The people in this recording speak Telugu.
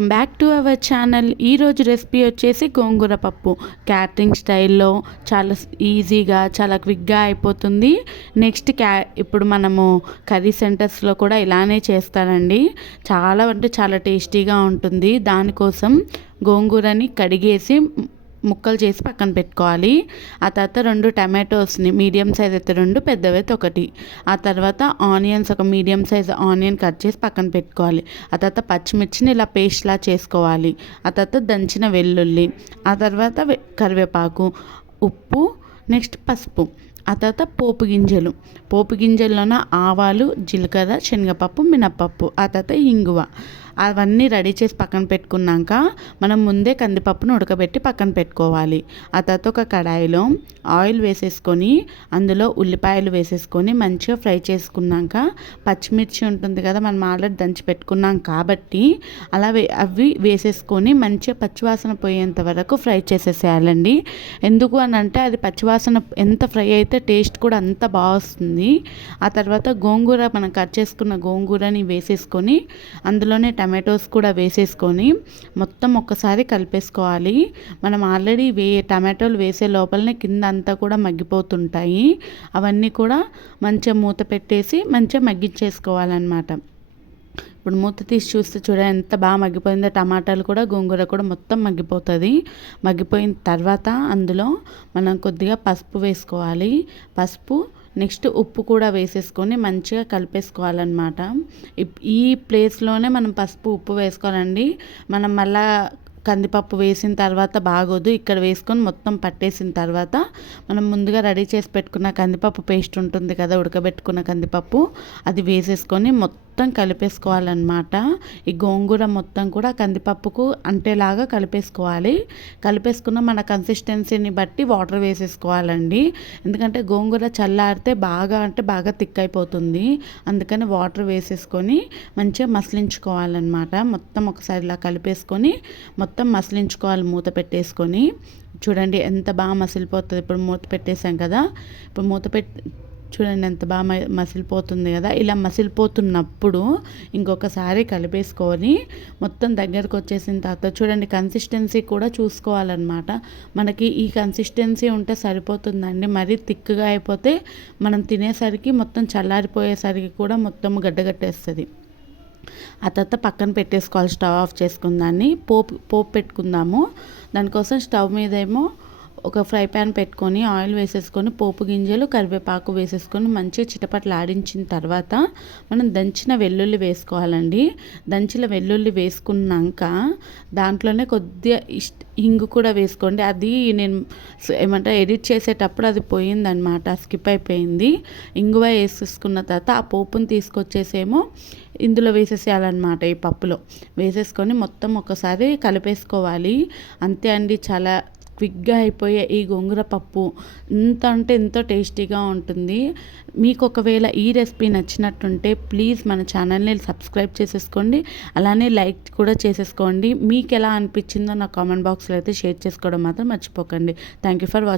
Back to our channel. ఈరోజు రెసిపీ వచ్చేసి గోంగూర పప్పు. క్యాటరింగ్ స్టైల్లో చాలా ఈజీగా చాలా క్విక్గా అయిపోతుంది. నెక్స్ట్ క్యా ఇప్పుడు మనము కర్రీ సెంటర్స్లో కూడా ఇలానే చేస్తారండి. చాలా అంటే చాలా టేస్టీగా ఉంటుంది. దానికోసం గోంగూరని కడిగేసి ముక్కలు చేసి పక్కన పెట్టుకోవాలి. ఆ తర్వాత రెండు టమాటోస్ని మీడియం సైజ్ అయితే రెండు పెద్దవైతే ఒకటి. ఆ తర్వాత ఆనియన్స్ ఒక మీడియం సైజ్ ఆనియన్ కట్ చేసి పక్కన పెట్టుకోవాలి. ఆ తర్వాత పచ్చిమిర్చిని ఇలా పేస్ట్లా చేసుకోవాలి. ఆ తర్వాత దంచిన వెల్లుల్లి ఆ తర్వాత కరివేపాకు ఉప్పు నెక్స్ట్ పసుపు ఆ తర్వాత పోపు గింజలు. పోపు గింజల్లోన ఆవాలు జీలకర్ర శనగపప్పు మినప్పప్పు ఆ తర్వాత ఇంగువ. అవన్నీ రెడీ చేసి పక్కన పెట్టుకున్నాక మనం ముందే కందిపప్పును ఉడకబెట్టి పక్కన పెట్టుకోవాలి. ఆ తర్వాత ఒక కడాయిలో ఆయిల్ వేసేసుకొని అందులో ఉల్లిపాయలు వేసేసుకొని మంచిగా ఫ్రై చేసుకున్నాక పచ్చిమిర్చి ఉంటుంది కదా మనం ఆల్రెడీ దంచి పెట్టుకున్నాం కాబట్టి అలా అవి వేసేసుకొని మంచిగా పచ్చివాసన పోయేంత వరకు ఫ్రై చేసేసేయాలండి. ఎందుకు అని అంటే అది పచ్చివాసన ఎంత ఫ్రై అయితే టేస్ట్ కూడా అంత బాగా వస్తుంది. ఆ తర్వాత గోంగూర మనం కట్ చేసుకున్న గోంగూరని వేసేసుకొని అందులోనే టమాటోస్ కూడా వేసేసుకొని మొత్తం ఒక్కసారి కలిపేసుకోవాలి. మనం ఆల్రెడీ వే టమాటోలు వేసే లోపలనే కింద అంతా కూడా మగ్గిపోతుంటాయి. అవన్నీ కూడా మంచిగా మూత పెట్టేసి మంచిగా మగ్గించేసుకోవాలన్నమాట. ఇప్పుడు మూత తీసి చూస్తే చూడ ఎంత బాగా మగ్గిపోయిందో టమాటాలు కూడా గోంగూర కూడా మొత్తం మగ్గిపోతుంది. మగ్గిపోయిన తర్వాత అందులో మనం కొద్దిగా పసుపు వేసుకోవాలి. పసుపు నెక్స్ట్ ఉప్పు కూడా వేసేసుకొని మంచిగా కలిపేసుకోవాలన్నమాట. ఈ ప్లేస్లోనే మనం పసుపు ఉప్పు వేసుకోవాలండి. మనం మళ్ళా కందిపప్పు వేసిన తర్వాత బాగోదు. ఇక్కడ వేసుకొని మొత్తం పట్టేసిన తర్వాత మనం ముందుగా రెడీ చేసి పెట్టుకున్న కందిపప్పు పేస్ట్ ఉంటుంది కదా ఉడకబెట్టుకున్న కందిపప్పు అది వేసేసుకొని మొత్తం మొత్తం కలిపేసుకోవాలన్నమాట. ఈ గోంగూర మొత్తం కూడా కందిపప్పుకు అంటేలాగా కలిపేసుకోవాలి. కలిపేసుకున్న మన కన్సిస్టెన్సీని బట్టి వాటర్ వేసేసుకోవాలండి. ఎందుకంటే గోంగూర చల్లారితే బాగా అంటే బాగా థిక్ అయిపోతుంది అందుకని వాటర్ వేసేసుకొని మంచిగా మసలించుకోవాలన్నమాట. మొత్తం ఒకసారి ఇలా కలిపేసుకొని మొత్తం మసలించుకోవాలి మూత పెట్టేసుకొని. చూడండి ఎంత బాగా మసిలిపోతుంది. ఇప్పుడు మూత పెట్టేసాం కదా. ఇప్పుడు మూత పెట్టి చూడండి ఎంత బాగా మసిలిపోతుంది కదా. ఇలా మసిలిపోతున్నప్పుడు ఇంకొకసారి కలిపేసుకొని మొత్తం దగ్గరకు వచ్చేసిన తర్వాత చూడండి కన్సిస్టెన్సీ కూడా చూసుకోవాలన్నమాట. మనకి ఈ కన్సిస్టెన్సీ ఉంటే సరిపోతుందండి. మరీ థిక్గా అయిపోతే మనం తినేసరికి మొత్తం చల్లారిపోయేసరికి కూడా మొత్తం గడ్డగట్టేస్తుంది. ఆ తర్వాత పక్కన పెట్టేసుకోవాలి స్టవ్ ఆఫ్ చేసుకుందాన్ని. పోపు పోపు పెట్టుకుందాము. దానికోసం స్టవ్ మీద ఏమో ఒక ఫ్రై ప్యాన్ పెట్టుకొని ఆయిల్ వేసేసుకొని పోపు గింజలు కరివేపాకు వేసేసుకొని మంచిగా చిటపట్లు ఆడించిన తర్వాత మనం దంచిన వెల్లుల్లి వేసుకోవాలండి. దంచిన వెల్లుల్లి వేసుకున్నాక దాంట్లోనే కొద్దిగా ఇష్ట ఇంగు కూడా వేసుకోండి. అది నేను ఏమంటే ఎడిట్ చేసేటప్పుడు అది పోయిందనమాట స్కిప్ అయిపోయింది. ఇంగువ వేసేసుకున్న తర్వాత ఆ పోపుని తీసుకొచ్చేసేమో ఇందులో వేసేసేయాలన్నమాట ఈ పప్పులో. వేసేసుకొని మొత్తం ఒకసారి కలిపేసుకోవాలి. అంతే అండి చాలా క్విక్గా అయిపోయే ఈ గోంగూర పప్పు ఎంత అంటే ఎంతో టేస్టీగా ఉంటుంది. మీకు ఒకవేళ ఈ రెసిపీ నచ్చినట్టుంటే ప్లీజ్ మన ఛానల్ని సబ్స్క్రైబ్ చేసేసుకోండి. అలానే లైక్ కూడా చేసేసుకోండి. మీకు ఎలా అనిపించిందో నా కామెంట్ బాక్స్లో అయితే షేర్ చేసుకోవడం మాత్రం మర్చిపోకండి. Thank you for watching